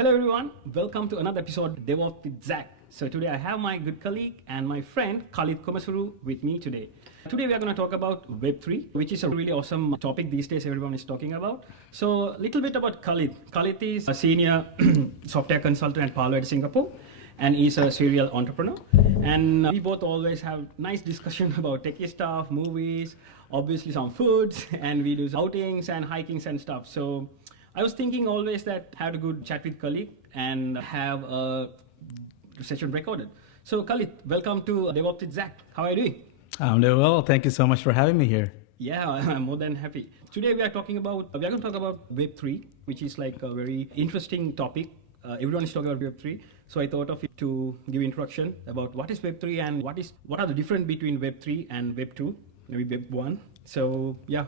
Hello everyone, welcome to another episode of DevOps with Zach. So today I have my good colleague and my friend Khalid Komasuru with me today. Today we are going to talk about Web3, which is a really awesome topic these days everyone is talking about. So a little bit about Khalid. Khalid is a senior software consultant at Palo Alto, Singapore, and he's a serial entrepreneur. And we both always have nice discussion about techie stuff, movies, obviously some foods, and we do outings and hikings and stuff. So I was thinking always that have a good chat with colleague and have a session recorded. So Khalid, welcome to DevOps with Zach. How are you doing? I'm doing well. Thank you so much for having me here. Yeah, I'm more than happy. Today we are going to talk about Web3, which is like a very interesting topic. Everyone is talking about Web3. So I thought of it to give introduction about what is Web3 and what are the difference between Web3 and Web2, maybe Web1. So yeah,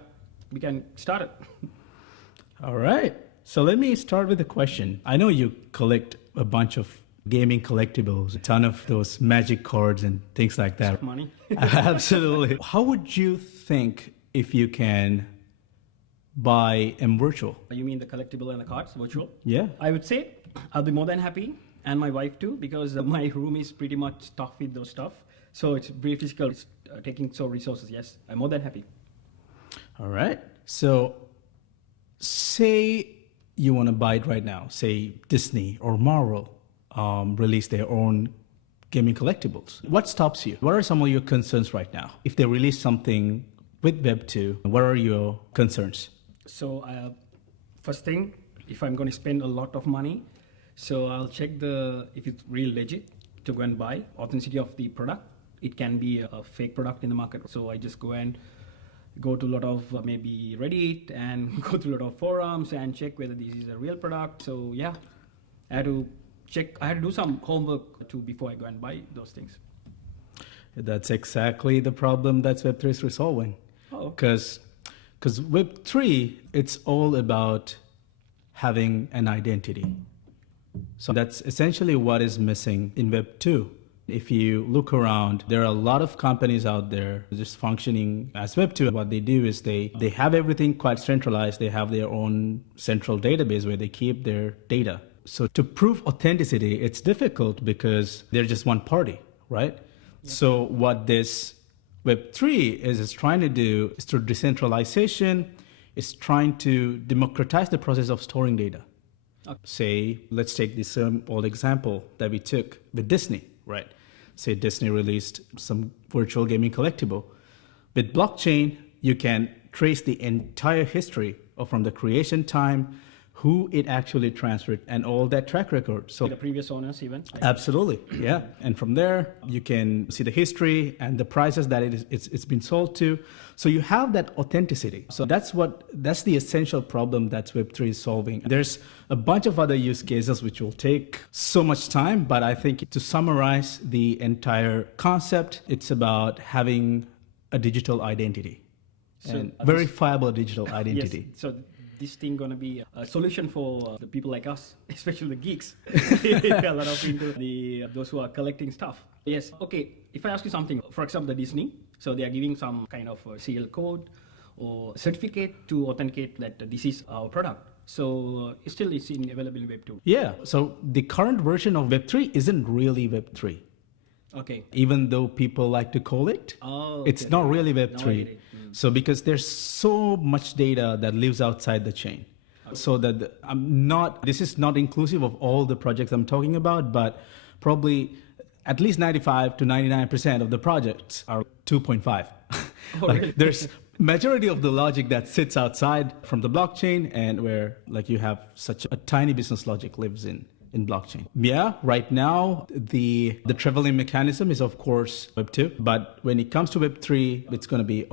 we can start it. All right. So let me start with a question. I know you collect a bunch of gaming collectibles, a ton of those magic cards and things like that. Money. Absolutely. How would you think if you can buy M virtual? You mean the collectible and the cards, virtual? Yeah. I would say I'll be more than happy, and my wife too, because my room is pretty much stuffed with those stuff. So it's very physical, it's taking so resources. Yes, I'm more than happy. All right. So say you want to buy it right now. Say Disney or Marvel release their own gaming collectibles. What stops you? What are some of your concerns right now? If they release something with Web2, what are your concerns? So first thing, if I'm going to spend a lot of money, so I'll check if it's real legit to go and buy authenticity of the product. It can be a fake product in the market. So I just go to a lot of maybe Reddit and go to a lot of forums and check whether this is a real product. So yeah, I had to do some homework too before I go and buy those things. That's exactly the problem that Web3 is resolving. Oh. Because Web3, it's all about having an identity. So that's essentially what is missing in Web2. If you look around, there are a lot of companies out there just functioning as Web2. What they do is they have everything quite centralized. They have their own central database where they keep their data. So to prove authenticity, it's difficult because they're just one party, right? Yeah. So what this Web3 is trying to do is through decentralization, is trying to democratize the process of storing data. Okay. Say, let's take this old example that we took with Disney, right? Say Disney released some virtual gaming collectible. With blockchain, you can trace the entire history from the creation time, who it actually transferred, and all that track record. So the previous owners even? Absolutely, yeah. And from there, you can see the history and the prices that it's been sold to. So you have that authenticity. So that's the essential problem that Web3 is solving. There's a bunch of other use cases which will take so much time, but I think to summarize the entire concept, it's about having a digital identity. So and verifiable digital identity. Yes. So this thing going to be a solution for the people like us, especially the geeks. A lot of into those who are collecting stuff. Yes. Okay. If I ask you something, for example, the Disney, so they are giving some kind of serial code or certificate to authenticate that this is our product. So it's available in Web2. Yeah. So the current version of Web3 isn't really Web3. Okay. Even though people like to call it, it's not really Web3. So because there's so much data that lives outside the chain. Okay. So that this is not inclusive of all the projects I'm talking about, but probably at least 95 to 99% of the projects are 2.5. Really? There's majority of the logic that sits outside from the blockchain and where you have such a tiny business logic lives in blockchain. Yeah, right now, the traveling mechanism is, of course, Web2. But when it comes to Web3, it's going to be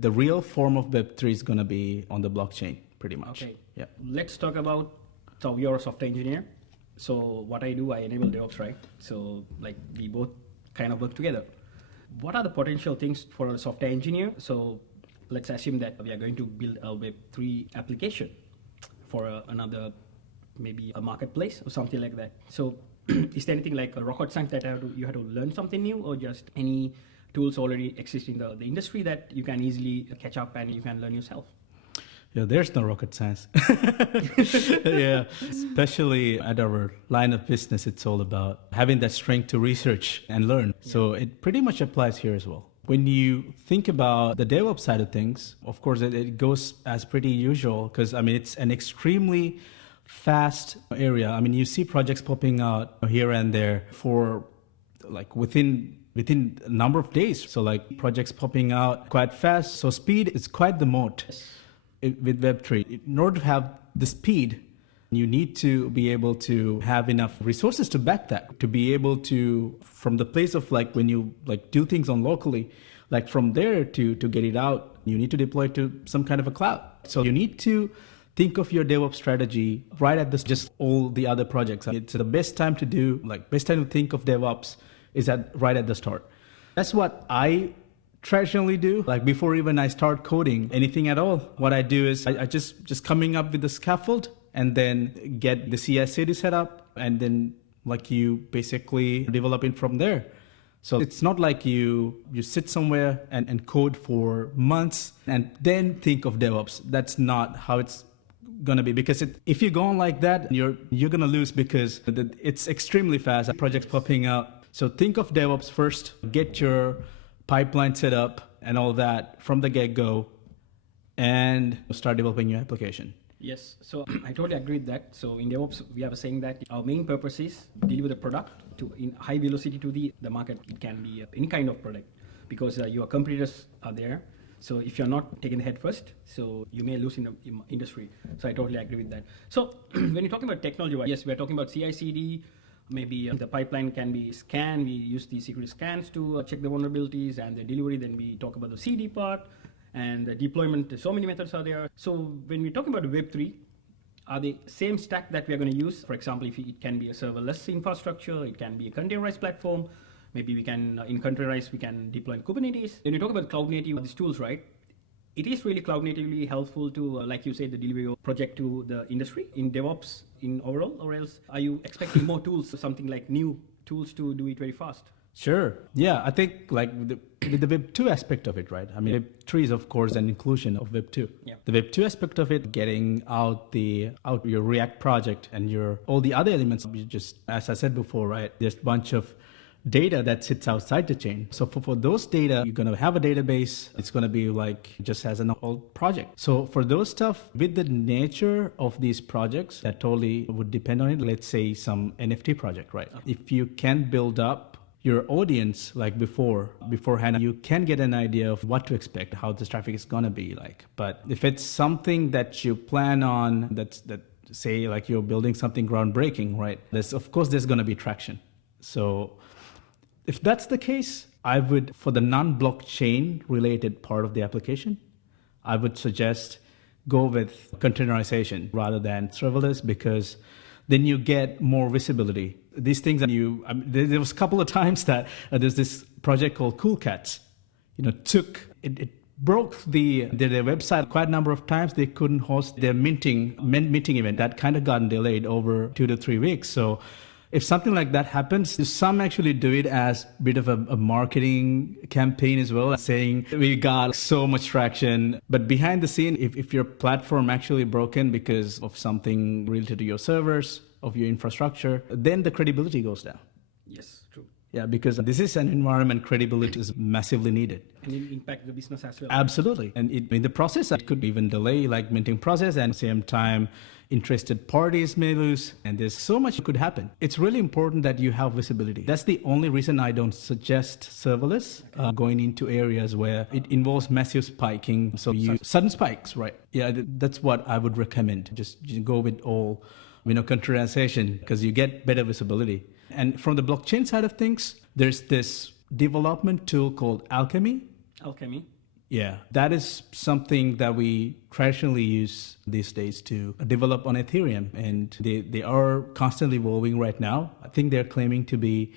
the real form of Web3 is going to be on the blockchain, pretty much. Okay. Yeah. Let's talk about, so you're a software engineer. So what I do, I enable DevOps, right? So we both kind of work together. What are the potential things for a software engineer? So let's assume that we are going to build a Web3 application for another maybe a marketplace or something like that. So is there anything like a rocket science that you have to learn something new, or just any tools already exist in the industry that you can easily catch up and you can learn yourself? Yeah, there's no rocket science. Yeah, especially at our line of business, it's all about having that strength to research and learn. So it pretty much applies here as well. When you think about the DevOps side of things, of course, it goes as pretty usual because, I mean, it's an extremely fast area. I mean, you see projects popping out here and there for like within a number of days. So like projects popping out quite fast. So speed is quite the moat with Web3. In order to have the speed, you need to be able to have enough resources to back that, to be able to, from the place of like when you like do things on locally, like from there to get it out, you need to deploy to some kind of a cloud. So you need to think of your DevOps strategy right at this, just all the other projects. It's the best time to do, like best time to think of DevOps is right at the start. That's what I traditionally do. Like before even I start coding anything at all, what I do is I just coming up with the scaffold and then get the CI/CD set up, and then like you basically develop it from there. So it's not like you sit somewhere and code for months and then think of DevOps. That's not how it's gonna be, because if you go on like that, you're gonna lose because it's extremely fast. Projects popping out. So think of DevOps first. Get your pipeline set up and all that from the get-go, and start developing your application. Yes, so I totally agree with that. So in DevOps, we are saying that our main purpose is deliver the product in high velocity to the market. It can be any kind of product, because your competitors are there. So if you're not taking the head first, so you may lose in the industry. So I totally agree with that. So when you're talking about technology, yes, we're talking about CI/CD. Maybe the pipeline can be scanned. We use the security scans to check the vulnerabilities and the delivery. Then we talk about the CD part and the deployment. So many methods are there. So when we're talking about Web3, are the same stack that we are going to use? For example, if it can be a serverless infrastructure, it can be a containerized platform. Maybe we can, in containerized, we can deploy in Kubernetes. When you talk about cloud native, these tools, right? It is really cloud natively helpful to, like you said, the delivery of project to the industry in DevOps in overall, or else are you expecting more tools, something like new tools to do it very fast? Sure. Yeah, I think like with the Web2 aspect of it, right? I mean, Web3 is of course an inclusion of Web2. Yeah. The Web2 aspect of it, getting out your React project and all the other elements, just as I said before, right? There's a bunch of data that sits outside the chain. So for those data, you're going to have a database. It's going to be like just as an old project. So for those stuff, with the nature of these projects, that totally would depend on it. Let's say some NFT project, right? If you can build up your audience like beforehand, you can get an idea of what to expect, how this traffic is going to be like. But if it's something that you plan on, that say like you're building something groundbreaking, right? Of course there's going to be traction. So if that's the case, I would, for the non-blockchain related part of the application, I would suggest go with containerization rather than serverless, because then you get more visibility. These things that there was a couple of times that there's this project called Cool Cats, it broke their website quite a number of times. They couldn't host their minting event. That kind of gotten delayed over 2 to 3 weeks. So if something like that happens, some actually do it as a bit of a marketing campaign as well, saying we got so much traction. But behind the scene, if your platform actually broken because of something related to your servers, of your infrastructure, then the credibility goes down. Yes, true. Yeah, because this is an environment, credibility is massively needed. And it impact the business as well. Absolutely. And in the process, it could even delay like minting process, and at the same time, interested parties may lose, and there's so much could happen. It's really important that you have visibility. That's the only reason I don't suggest serverless going into areas where it involves massive spiking. So sudden spikes, right? Yeah, that's what I would recommend. Just go with all, containerization, because you get better visibility. And from the blockchain side of things, there's this development tool called Alchemy. Alchemy. Yeah, that is something that we traditionally use these days to develop on Ethereum. And they are constantly evolving right now. I think they're claiming to be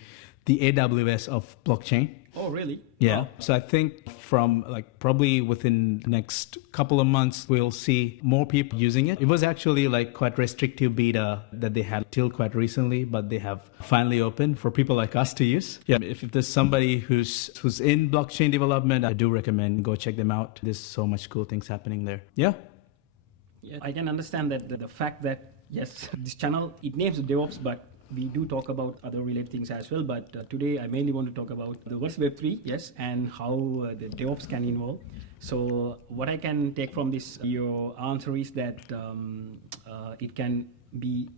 the AWS of blockchain. Oh, really? Yeah. Wow. So I think from probably within the next couple of months, we'll see more people using it. It was actually quite restrictive beta that they had till quite recently, but they have finally opened for people like us to use. Yeah. If there's somebody who's in blockchain development, I do recommend go check them out. There's so much cool things happening there. Yeah. Yeah, I can understand that the fact that, yes, this channel, it names DevOps, but we do talk about other related things as well. But today I mainly want to talk about the what's Web3, yes, and how the DevOps can involve. So what I can take from this, your answer is that it can be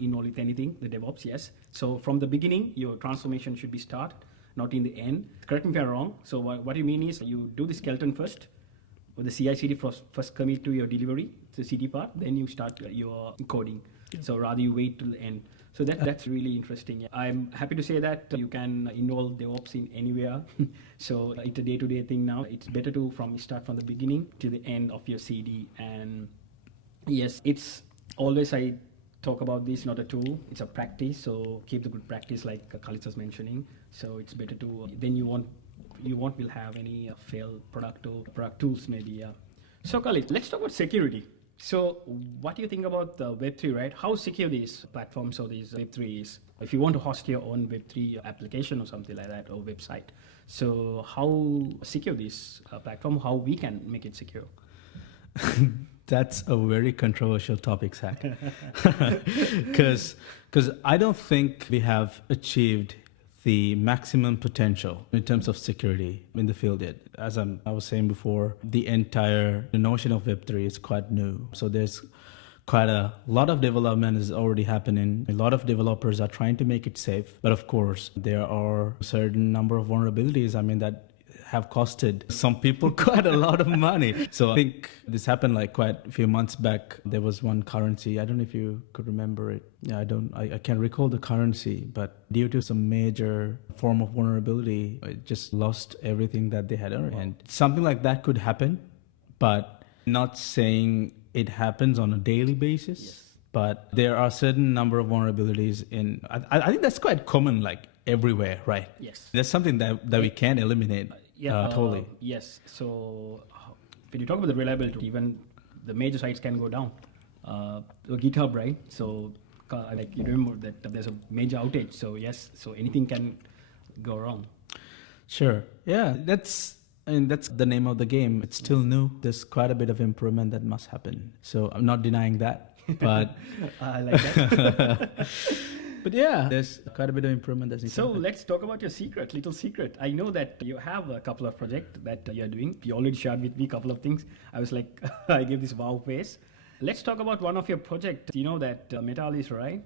involved with anything, the DevOps, yes. So from the beginning, your transformation should be started, not in the end. Correct me if I'm wrong. So what you mean is you do the skeleton first, or the CI/CD first commit to your delivery, the CD part, then you start your coding. Yeah. So rather you wait till the end. So that's really interesting. I'm happy to say that you can involve DevOps in anywhere. So it's a day-to-day thing now. It's better to start from the beginning to the end of your CD. And yes, it's always I talk about this, not a tool, it's a practice. So keep the good practice like Khalid was mentioning. So it's better to, then you won't will have any failed product or product tools maybe. Yeah. So Khalid, let's talk about security. So what do you think about the Web3, right? How secure these platforms or these Web3 is? If you want to host your own Web3 application or something like that, or website. So how secure this platform, how we can make it secure? That's a very controversial topic, Zach. Because I don't think we have achieved the maximum potential in terms of security in the field yet. As I was saying before, the notion of Web3 is quite new. So there's quite a lot of development is already happening. A lot of developers are trying to make it safe. But of course, there are a certain number of vulnerabilities, that have costed some people quite a lot of money. So I think this happened like quite a few months back. There was one currency. I don't know if you could remember it. Yeah, I can't recall the currency, but due to some major form of vulnerability, it just lost everything that they had earned. And something like that could happen, but not saying it happens on a daily basis. Yes. But there are certain number of vulnerabilities I think that's quite common, like everywhere, right? Yes. That's something that we can eliminate. Totally. Yes. So when you talk about the reliability, even the major sites can go down. GitHub, right? So like you remember that there's a major outage. So yes, so anything can go wrong. Sure. Yeah, that's the name of the game. It's still new. There's quite a bit of improvement that must happen. So I'm not denying that, but I like that. But yeah, there's quite a bit of improvement that's needed. So let's talk about your little secret. I know that you have a couple of projects that you're doing. You already shared with me a couple of things. I was like, I gave this wow face. Let's talk about one of your projects. You know that Metal is, right?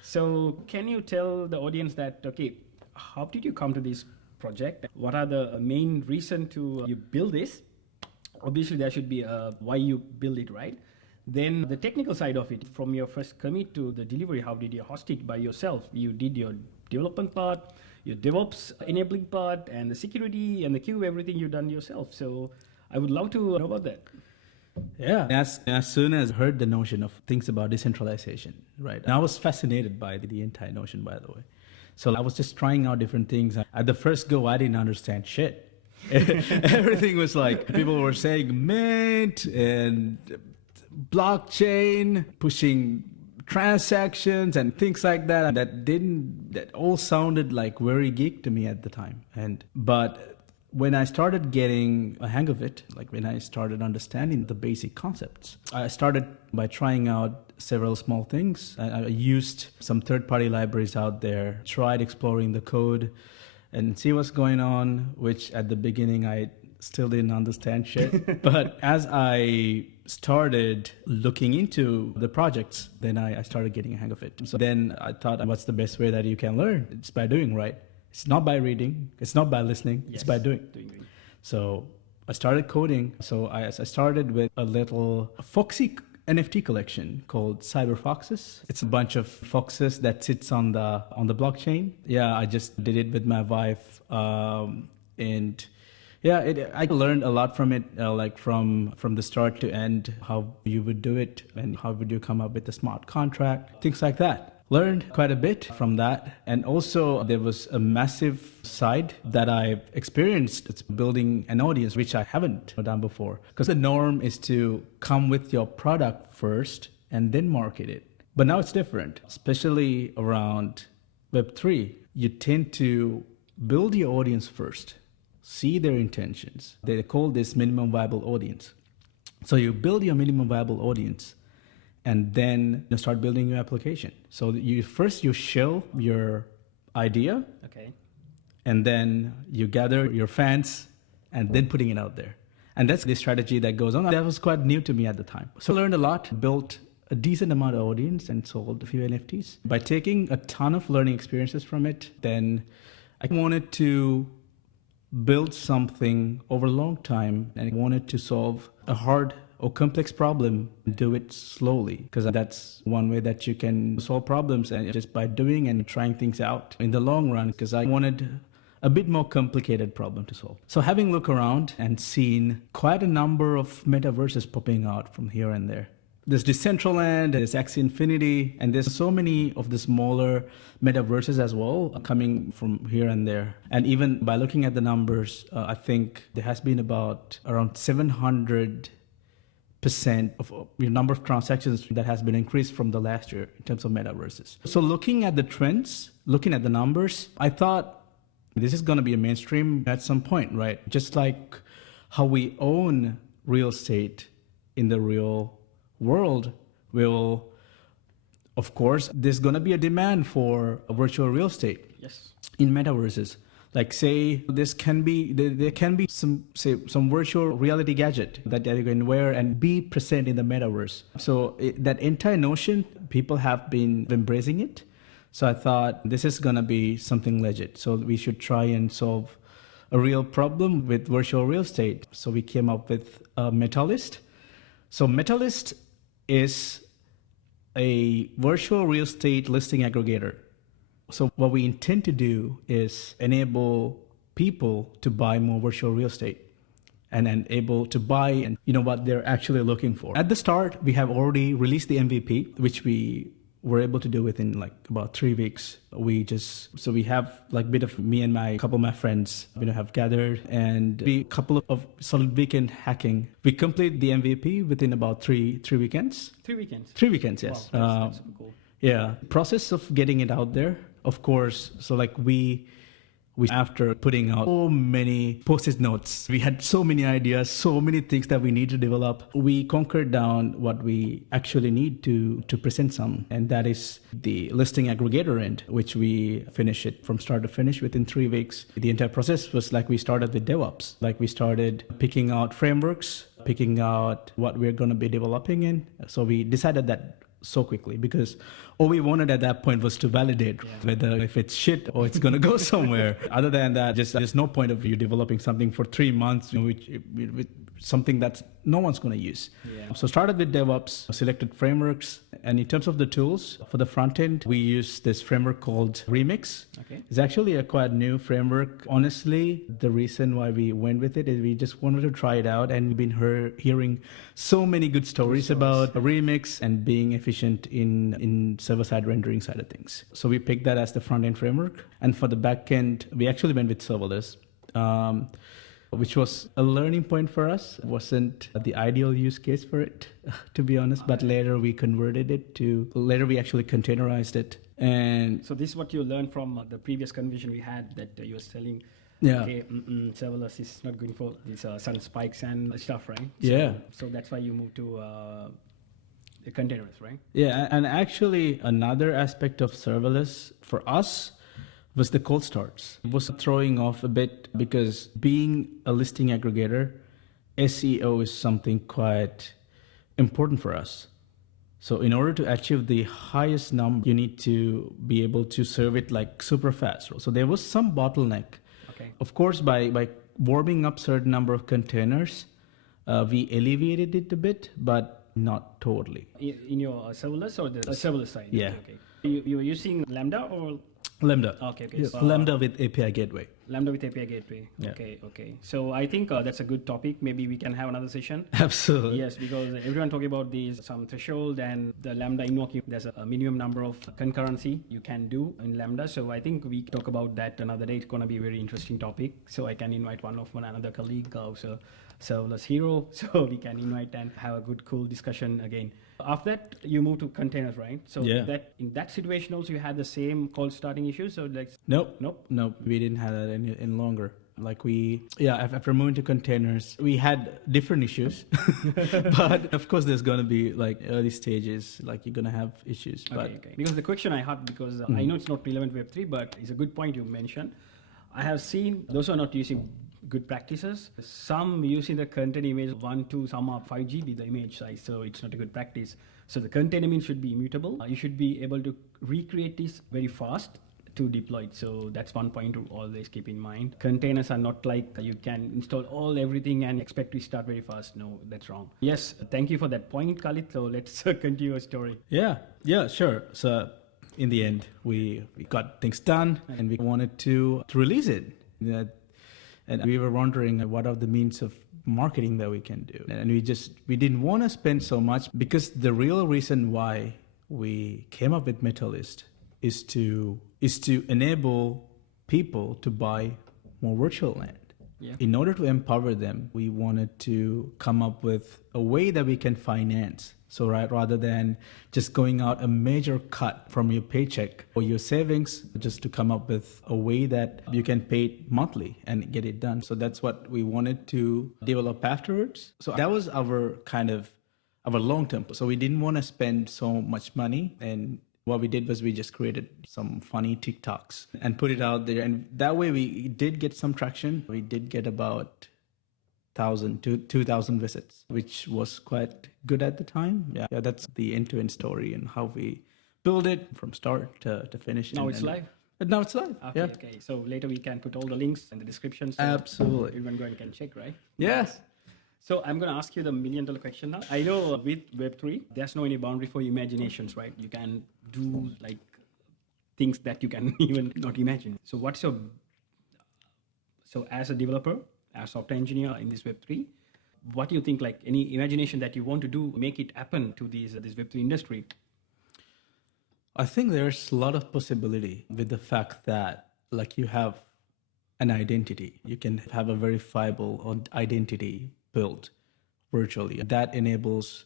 So can you tell the audience that, okay, how did you come to this project? What are the main reason to you build this? Obviously, there should be why you build it, right? Then the technical side of it, from your first commit to the delivery, how did you host it by yourself? You did your development part, your DevOps enabling part, and the security and the queue, everything you done yourself. So I would love to know about that. Yeah. As soon as I heard the notion of things about decentralization, right? And I was fascinated by the entire notion, by the way. So I was just trying out different things. At the first go, I didn't understand shit. Everything was like, people were saying mint and blockchain, pushing transactions and things like that. That all sounded like very geek to me at the time. But when I started getting a hang of it, like when I started understanding the basic concepts, I started by trying out several small things. I used some third-party libraries out there, tried exploring the code and see what's going on, which at the beginning I still didn't understand shit. But as I started looking into the projects, then I started getting a hang of it. So then I thought, what's the best way that you can learn? It's by doing, right? It's not by reading. It's not by listening. Yes. It's by doing. So I started coding. So I started with a little foxy NFT collection called Cyber Foxes. It's a bunch of foxes that sits on the blockchain. Yeah, I just did it with my wife, and yeah, I learned a lot from it, like from the start to end, how you would do it and how would you come up with a smart contract, things like that. Learned quite a bit from that. And also there was a massive side that I experienced. It's building an audience, which I haven't done before. Because the norm is to come with your product first and then market it. But now it's different, especially around Web3. You tend to build your audience first, see their intentions. They call this minimum viable audience. So you build your minimum viable audience, and then you start building your application. So you show your idea, Okay. and then you gather your fans, and then putting it out there. And that's the strategy that goes on. That was quite new to me at the time. So I learned a lot, built a decent amount of audience, and sold a few NFTs. By taking a ton of learning experiences from it, then I wanted to build something over a long time, and I wanted to solve a hard or complex problem and do it slowly, because that's one way that you can solve problems, and just by doing and trying things out in the long run, because I wanted a bit more complicated problem to solve. So having looked around and seen quite a number of metaverses popping out from here and there. There's Decentraland, there's Axie Infinity, and there's so many of the smaller metaverses as well coming from here and there. And even by looking at the numbers, I think there has been about around 700% of the number of transactions that has been increased from the last year in terms of metaverses. So looking at the trends, looking at the numbers, I thought this is going to be a mainstream at some point, right? Just like how we own real estate in the real world, will, of course, there's going to be a demand for a virtual real estate. Yes. In metaverses. Like say there can be some virtual reality gadget that you can wear and be present in the metaverse. So that entire notion, people have been embracing it. So I thought this is going to be something legit. So we should try and solve a real problem with virtual real estate. So we came up with Metalist. So Metalist is a virtual real estate listing aggregator. So what we intend to do is enable people to buy more virtual real estate and then able to buy and what they're actually looking for. At the start, we have already released the MVP, which we were able to do within like about 3 weeks. We have like bit of me and my couple of my friends, have gathered and a couple of solid weekend hacking. We complete the MVP within about three weekends. 3 weekends. 3 weekends, yes. Wow, that's cool. Yeah, process of getting it out there, of course. So like we after putting out so many post-it notes, we had so many ideas, so many things that we need to develop. We conquered down what we actually need to present some, and that is the listing aggregator end, which we finish it from start to finish within 3 weeks. The entire process was like we started with DevOps. Like we started picking out frameworks, picking out what we're going to be developing in. So we decided that so quickly, because all we wanted at that point was to validate whether if it's shit or it's going to go somewhere. Other than that, there's no point of you developing something for 3 months, with something that no one's going to use. Yeah. So started with DevOps, selected frameworks, and in terms of the tools for the front end, we use this framework called Remix. Okay. It's actually a quite new framework. Honestly, the reason why we went with it is we just wanted to try it out, and we've been hearing so many good stories about Remix and being efficient in server-side rendering side of things. So we picked that as the front-end framework. And for the back-end, we actually went with serverless, which was a learning point for us. It wasn't the ideal use case for it, to be honest. But later we converted it we actually containerized it. And so this is what you learned from the previous conversation we had, that you were telling, okay, serverless is not going for these sun spikes and stuff, right? So that's why you moved to the containers, right? Yeah, and actually another aspect of serverless for us was the cold starts. It was throwing off a bit, because being a listing aggregator, SEO is something quite important for us. So in order to achieve the highest number, you need to be able to serve it like super fast. So there was some bottleneck. Okay. Of course, by warming up certain number of containers, we alleviated it a bit, but not totally. In your serverless or the serverless side? Yeah. Okay. You were using Lambda or? Lambda. Okay. Yes. Lambda with API gateway. Lambda with API gateway. Yeah. Okay. So I think that's a good topic. Maybe we can have another session. Absolutely. Yes, because everyone talking about some threshold, and the Lambda invoking, there's a minimum number of concurrency you can do in Lambda. So I think we talk about that another day. It's going to be a very interesting topic. So I can invite another colleague, also serverless hero, so we can invite and have a good, cool discussion again. After that, you move to containers, right? So that in that situation also you had the same cold starting issue. So like Nope. We didn't have that any longer. After moving to containers, we had different issues, but of course there's going to be like early stages, like you're going to have issues. Okay. Because the question I had, because I know it's not relevant Web3, but it's a good point you mentioned. I have seen those who are not using good practices. Some using the content image 1 to some are 5 GB the image size, so it's not a good practice. So the content image should be immutable. You should be able to recreate this very fast to deploy it. So that's one point to always keep in mind. Containers are not like you can install everything and expect to start very fast. No, that's wrong. Yes, thank you for that point, Khalid. So let's continue our story. Yeah, sure. So in the end, we got things done and we wanted to release it. And we were wondering what are the means of marketing that we can do. And we didn't want to spend so much, because the real reason why we came up with Metalist is to enable people to buy more virtual land. Yeah. In order to empower them, we wanted to come up with a way that we can finance. So rather than just going out a major cut from your paycheck or your savings, just to come up with a way that you can pay it monthly and get it done. So that's what we wanted to develop afterwards. So that was our long-term. So we didn't want to spend so much money, and what we did was we just created some funny TikToks and put it out there. And that way we did get some traction. We did get about 1,000 to 2,000 visits, which was quite good at the time. Yeah, that's the end-to-end story and how we build it from start to finish. Now it's live? Now it's live. Okay. So later we can put all the links in the description. So absolutely. Everyone going can check, right? Yes. So I'm going to ask you the $1 million question now. I know with Web3, there's no any boundary for imaginations, right? You can do like things that you can even not imagine. So as a developer, as software engineer in this Web3, what do you think, like any imagination that you want to do, make it happen to this Web3 industry? I think there's a lot of possibility with the fact that like you have an identity. You can have a verifiable identity built virtually. That enables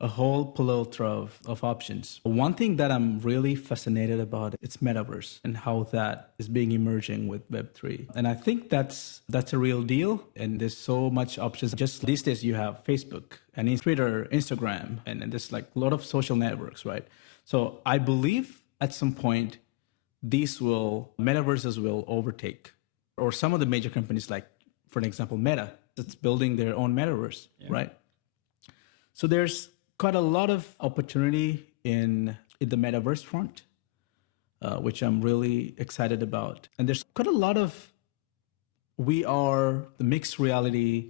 a whole plethora of options. One thing that I'm really fascinated about, it's metaverse and how that is being emerging with Web3. And I think that's a real deal. And there's so much options. Just these days you have Facebook and Twitter, Instagram, and there's like a lot of social networks, right? So I believe at some point metaverses will overtake, or some of the major companies, like for an example, Meta, that's building their own metaverse, right? So there's quite a lot of opportunity in the metaverse front, which I'm really excited about. And there's quite a lot of the mixed reality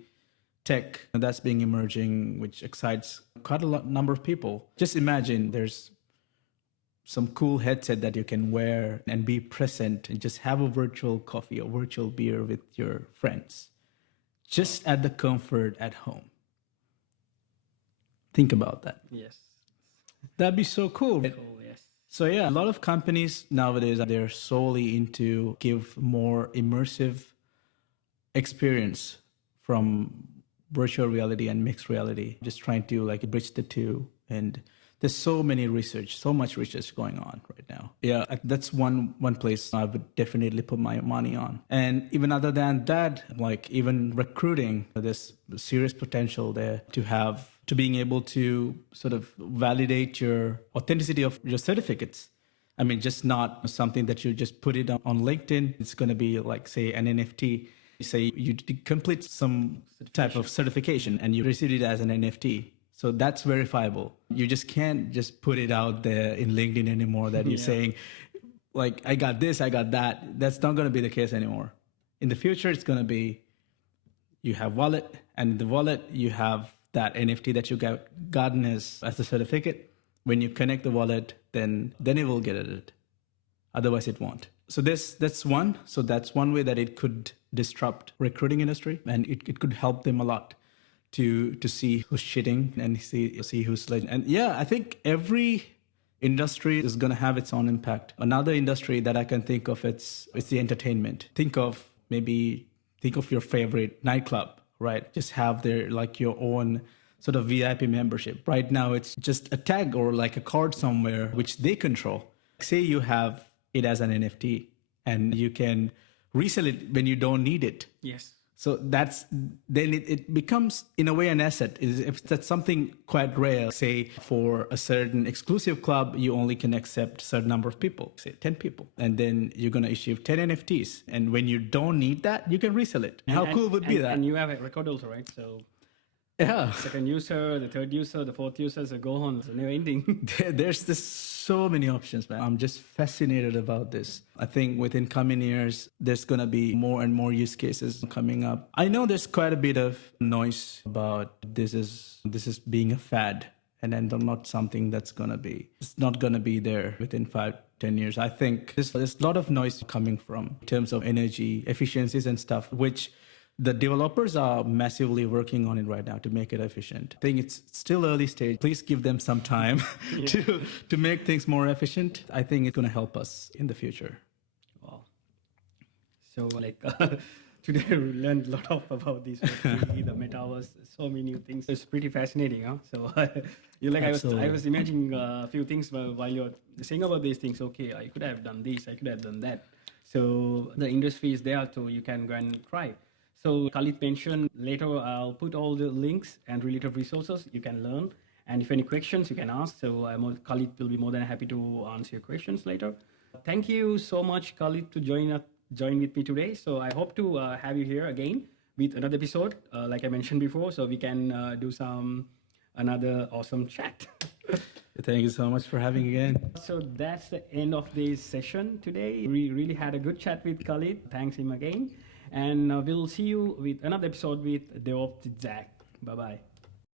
tech that's being emerging, which excites quite a number of people. Just imagine there's some cool headset that you can wear and be present and just have a virtual coffee or virtual beer with your friends, just at the comfort at home. Think about that. Yes. That'd be so cool. Cool, yes. So yeah, a lot of companies nowadays, they're solely into give more immersive experience from virtual reality and mixed reality, just trying to like bridge the two. And there's so much research going on right now. Yeah, that's one place I would definitely put my money on. And even other than that, like even recruiting, there's serious potential there to being able to sort of validate your authenticity of your certificates. I mean, just not something that you just put it on LinkedIn. It's going to be like, say, an NFT. Say you complete some type of certification and you receive it as an NFT. So that's verifiable. You just can't just put it out there in LinkedIn anymore that you're saying, like, I got this, I got that. That's not going to be the case anymore. In the future, it's going to be you have wallet, and in the wallet, you have that NFT that you gotten as a certificate. When you connect the wallet, then it will get it. Otherwise, it won't. So that's one. So that's one way that it could disrupt recruiting industry, and it could help them a lot to see who's cheating and see who's like. And yeah, I think every industry is going to have its own impact. Another industry that I can think of, it's the entertainment. Think of your favorite nightclub, right? Just have their like your own sort of VIP membership. Right now, it's just a tag or like a card somewhere which they control. Say you have it as an NFT and you can resell it when you don't need it. Yes. So then it becomes in a way an asset. If that's something quite rare, say for a certain exclusive club, you only can accept a certain number of people, say 10 people, and then you're going to issue 10 NFTs. And when you don't need that, you can resell it. How cool would be that? And you have a record also, right? So yeah, second user, the third user, the fourth user, so go on, it's never ending. There's so many options, man. I'm just fascinated about this. I think within coming years, there's going to be more and more use cases coming up. I know there's quite a bit of noise about this is being a fad and then not something it's not going to be there within 5-10 years. I think there's a lot of noise coming from in terms of energy efficiencies and stuff, which the developers are massively working on it right now to make it efficient. I think it's still early stage. Please give them some time to make things more efficient. I think it's going to help us in the future. Wow. So today we learned a lot about this, the metaverse, so many new things. It's pretty fascinating, huh? So I was imagining a few things while you're saying about these things. Okay, I could have done this, I could have done that. So the industry is there, so you can go and try. So Khalid mentioned later, I'll put all the links and related resources you can learn. And if any questions, you can ask. So Khalid will be more than happy to answer your questions later. Thank you so much, Khalid, to join with me today. So I hope to have you here again with another episode, like I mentioned before, so we can do another awesome chat. Thank you so much for having me again. So that's the end of this session today. We really had a good chat with Khalid. Thanks him again. And we'll see you with another episode with DevOps with Zach. Bye-bye.